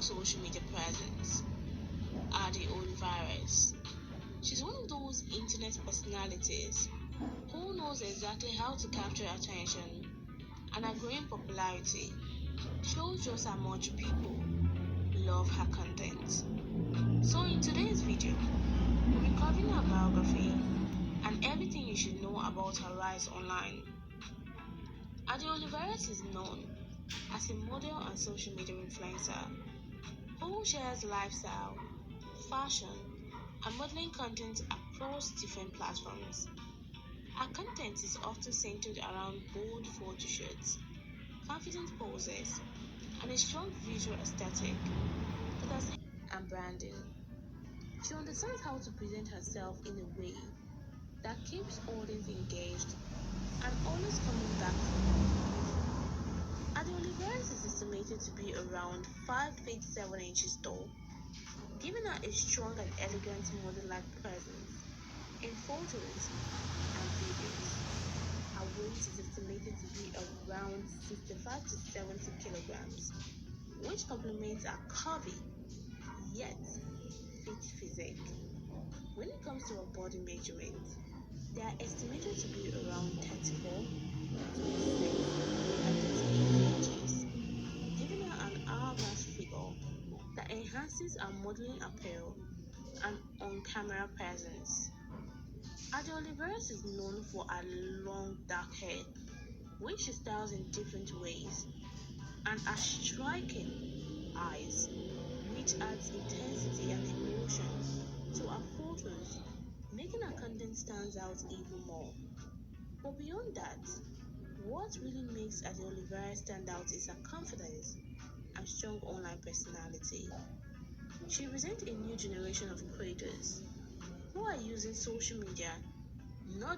strong social media presence, Ade Olivares. She's one of those internet personalities who knows exactly how to capture attention, and her growing popularity shows just how much people love her content. So in today's video, we'll be covering her biography and everything you should know about her rise online. Ade Olivares is known as a model and social media influencer who shares lifestyle, fashion, and modeling content across different platforms. Her content is often centered around bold photo shoots, confident poses, and a strong visual aesthetic that has and branding. She understands how to present herself in a way that keeps audience engaged and always coming back for more. Ade Olivares is estimated to be around 5 feet 7 inches tall, giving her a strong and elegant model-like presence in photos and videos. Her weight is estimated to be around 65 to 70 kilograms, which complements her curvy yet fit physique. When it comes to her body measurement, they are estimated to be around 34, 26, and 38 inches, giving her an hourglass figure that enhances her modeling appeal and on-camera presence. Ade Olivares is known for her long dark hair, which she styles in different ways, and her striking eyes, which adds intensity and emotion to her photos, making her content stand out even more. But beyond that, what really makes Ade Olivares stand out is her confidence and strong online personality. She represents a new generation of creators who are using social media not